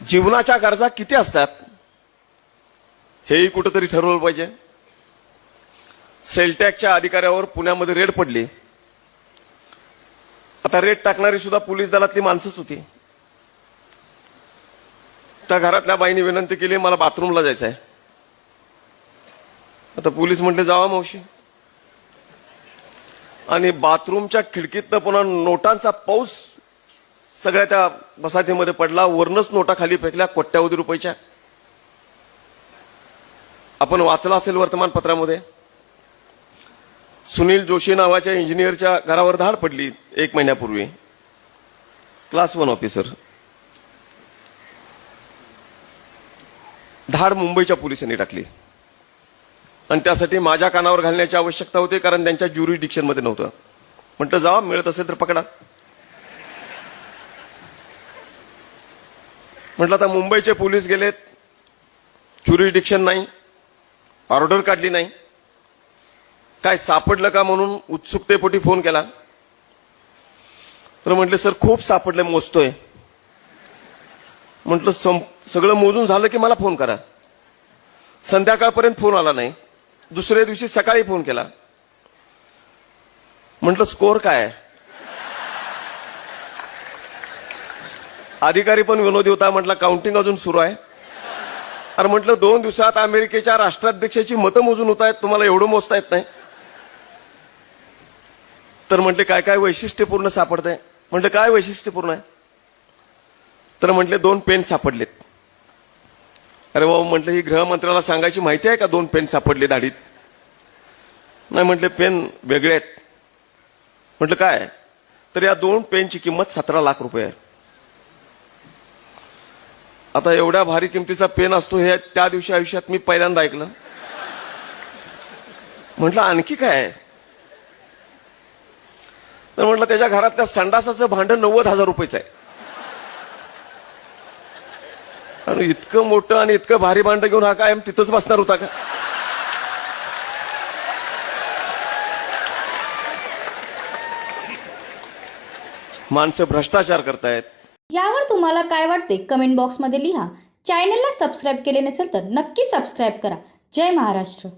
जीवनाच्या गरजा किती असतात हेही कुठेतरी ठरवलं पाहिजे। सेलटॅकच्या अधिकाऱ्यावर पुण्यामध्ये रेड पडली। आता रेड टाकणारी सुद्धा पोलीस दलातली माणसंच होती। त्या घरातल्या बाईंनी विनंती केली, मला बाथरूमला जायचं आहे। आता पोलीस म्हटले जावा मावशी, आणि बाथरूमच्या खिडकीतनं पुन्हा नोटांचा पाऊस सगळ्या त्या वसाहतीमध्ये पडला। वरनच नोटा खाली फेकल्या कोट्यावधी रुपयाच्या। आपण वाचलं असेल वर्तमानपत्रामध्ये, सुनील जोशी नावाच्या इंजिनियरच्या घरावर धाड पडली 1 महिन्यापूर्वी, क्लास 1 ऑफिसर। धाड मुंबईच्या पोलिसांनी टाकली आणि त्यासाठी माझ्या कानावर घालण्याची आवश्यकता होती, कारण त्यांच्या ज्युरिडिक्शन मध्ये नव्हतं। म्हटलं जावा, मिळत असेल तर पकडा। म्हटलं आता मुंबईचे पोलीस गेलेत, ज्युरिडिक्शन नाही, ऑर्डर काढली नाही, काय सापडलं का म्हणून उत्सुकतेपोटी फोन केला। तर म्हटले सर खूप सापडले, मोजतोय। म्हटलं सगळं मोजून झालं की मला फोन करा। संध्याकाळपर्यंत फोन आला नाही। दुसऱ्या दिवशी सकाळी फोन केला। म्हटलं स्कोर काय आहे? अधिकारी पण विनोदी होता, म्हटलं काउंटिंग अजून सुरू आहे। अरे म्हटलं 2 दिवसात अमेरिकेच्या राष्ट्राध्यक्षाची मतं मोजून होत आहेत, तुम्हाला एवढं मोजता येत नाही? तर म्हटले काय काय वैशिष्ट्यपूर्ण सापडतंय? म्हटलं काय वैशिष्ट्यपूर्ण आहे? तर म्हटले 2 पेन सापडलेत। अरे बाबा म्हटलं ही गृहमंत्र्याला सांगायची माहिती आहे का 2 पेन सापडले दाढीत? नाही म्हटले पेन वेगळे आहेत। म्हटलं काय? तर या 2 पेनची किंमत 17 लाख रुपये आहे। आता एवढ्या भारी किमतीचा पेन असतो हे त्या दिवशी आयुष्यात मी पहिल्यांदा ऐकलं। म्हटलं आणखी काय आहे? तर म्हटलं त्याच्या घरातल्या संडासाचं भांडं 90,000 रुपयाचं आहे। आणि इतकं मोठं आणि इतकं भारी भांडं घेऊन हा काय तिथंच बसणार होता का? माणसं भ्रष्टाचार करतायत। यावर तुम्हाला काय वाटते कमेंट बॉक्समध्ये लिहा। चॅनलला सबस्क्राईब केले नसेल तर नक्की सबस्क्राईब करा। जय महाराष्ट्र।